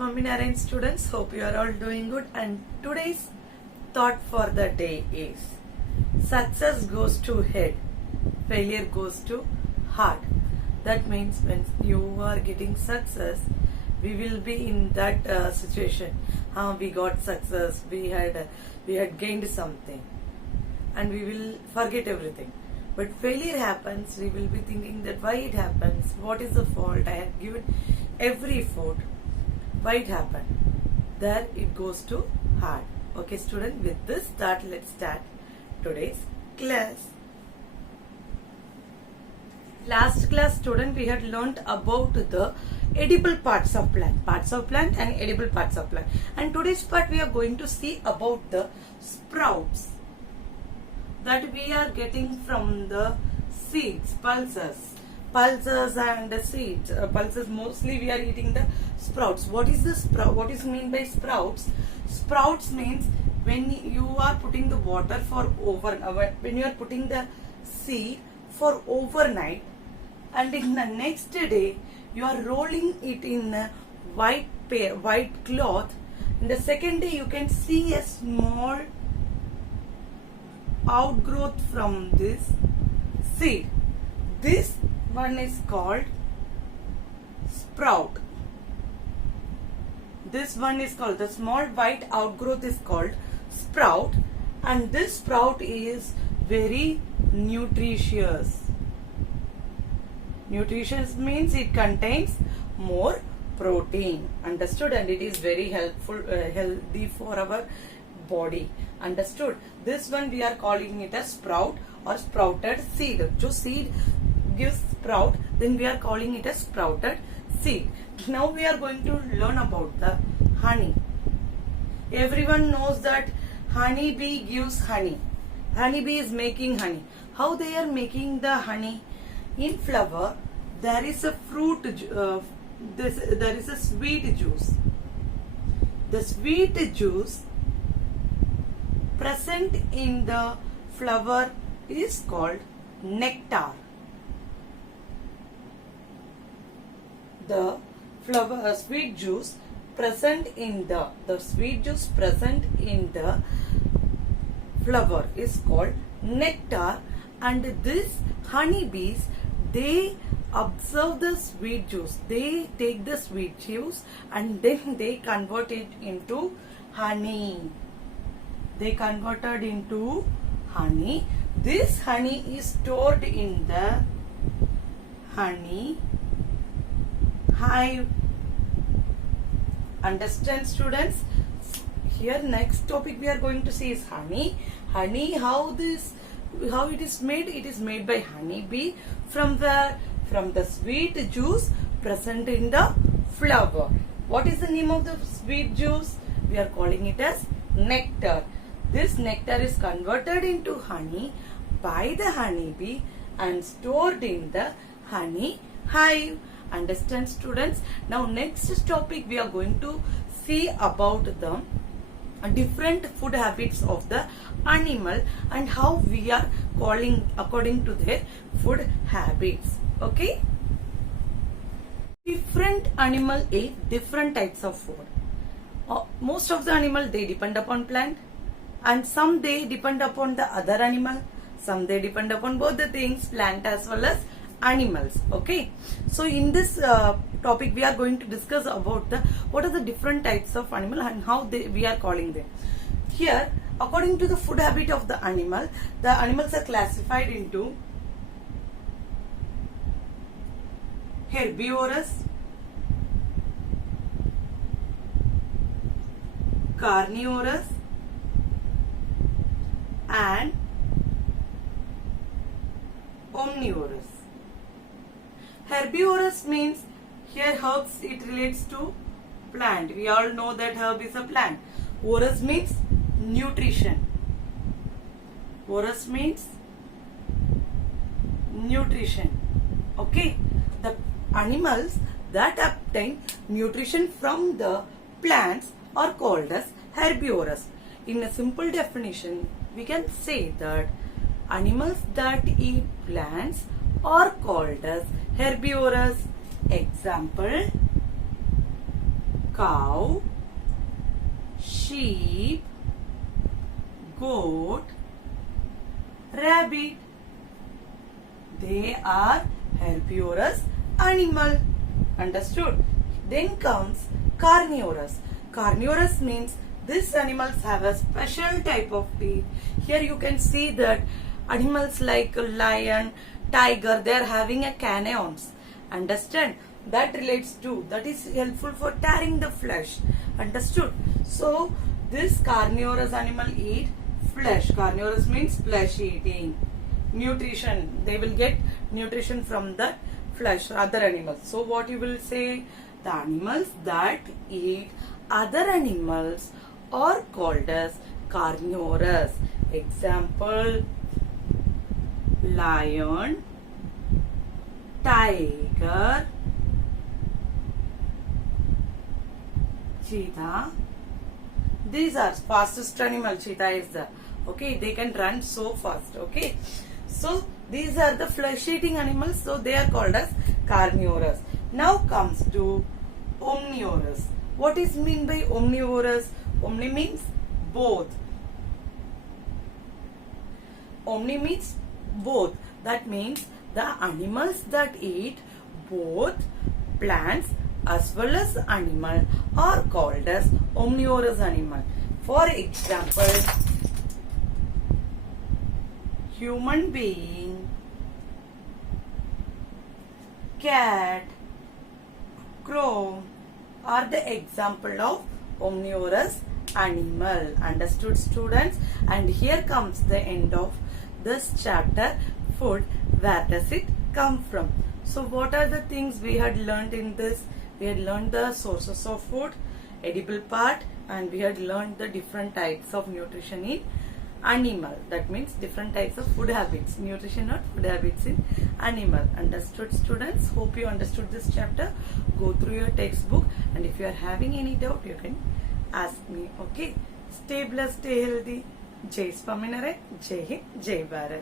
Swaminarayan students, hope you are all doing good, and today's thought for the day is success goes to head, failure goes to heart. That means when you are getting success, we will be in that situation. We got success, we had gained something, and we will forget everything. But failure happens, we will be thinking that why it happens, what is the fault, I have given every effort, why it happened. There it goes to heart. Okay student, with this thought let's start today's class. Last class student we had learnt about the edible parts of plant and edible parts of plant, and today's part we are going to see about the sprouts that we are getting from the seeds, pulses and the seeds. Pulses mostly we are eating the sprouts. What is the sprout? What is mean by sprouts? Sprouts means when you are putting the water for when you are putting the seed for overnight, and in the next day you are rolling it in a white cloth. In the second day you can see a small outgrowth from this seed. This one is called sprout. This one is called, the small white outgrowth is called sprout, and this sprout is very nutritious. Nutritious means it contains more protein. Understood? And it is very helpful, healthy for our body. Understood? This one we are calling it as sprout or sprouted seed. So seed gives sprout, then we are calling it as sprouted seed. Now we are going to learn about the honey. Everyone knows that honey bee gives honey. Honey bee is making honey. How they are making the honey? In flower there is a fruit, there is a sweet juice. The sweet juice present in the flower is called nectar. The flower sweet juice present in the flower is called nectar, and this honeybees, they observe the sweet juice. They take the sweet juice and then they convert it into honey. They converted into honey. This honey is stored in the honey hive. Understand students? Here next topic we are going to see is honey. Honey, how it is made? It is made by honey bee from the sweet juice present in the flower. What is the name of the sweet juice? We are calling it as nectar. This nectar is converted into honey by the honey bee and stored in the honey hive. Understand students? Now next topic we are going to see about the different food habits of the animal and how we are calling according to their food habits. Okay? Different animal eat different types of food. Most of the animal they depend upon plant, and some they depend upon the other animal, some they depend upon both the things, plant as well as animals. Okay, so in this topic we are going to discuss about what are the different types of animal and how we are calling them. Here, according to the food habit of the animals are classified into herbivorous, carnivorous and omnivorous. Herbivorous means here herbs, it relates to plant. We all know that herb is a plant. Vorous means nutrition. Vorous means nutrition. Okay. The animals that obtain nutrition from the plants are called as herbivorous. In a simple definition, we can say that animals that eat plants are called as herbivorous. Example: cow, sheep, goat, rabbit. They are herbivorous animal. Understood? Then comes carnivorous. Carnivorous means these animals have a special type of teeth. Here you can see that animals like lion, tiger, they are having a canines. Understand? That relates to, that is helpful for tearing the flesh. Understood? So this carnivorous animal eat flesh. Carnivorous means flesh eating. Nutrition, they will get nutrition from the flesh, other animals. So what you will say? The animals that eat other animals are called as carnivorous. Example, lion, tiger, cheetah. These are fastest animal. Cheetah is the, okay, they can run so fast. Okay, so these are the flesh eating animals, so they are called as carnivorous. Now comes to omnivorous. What is mean by omnivorous? Omni means both. Omni means both. That means the animals that eat both plants as well as animal are called as omnivorous animal. For example, human being, cat, crow are the example of omnivorous animal. Understood, students? And here comes the end of this chapter, food. Where does it come from? So what are the things we had learned in this? We had learned the sources of food, edible part, and we had learned the different types of nutrition in animal. That means different types of food habits. Nutrition or food habits in animal. Understood, students? Hope you understood this chapter. Go through your textbook, and if you are having any doubt, you can ask me. Okay? Stay blessed, stay healthy. Jai Swaminarayan, Jai Hind, Jai Bharat.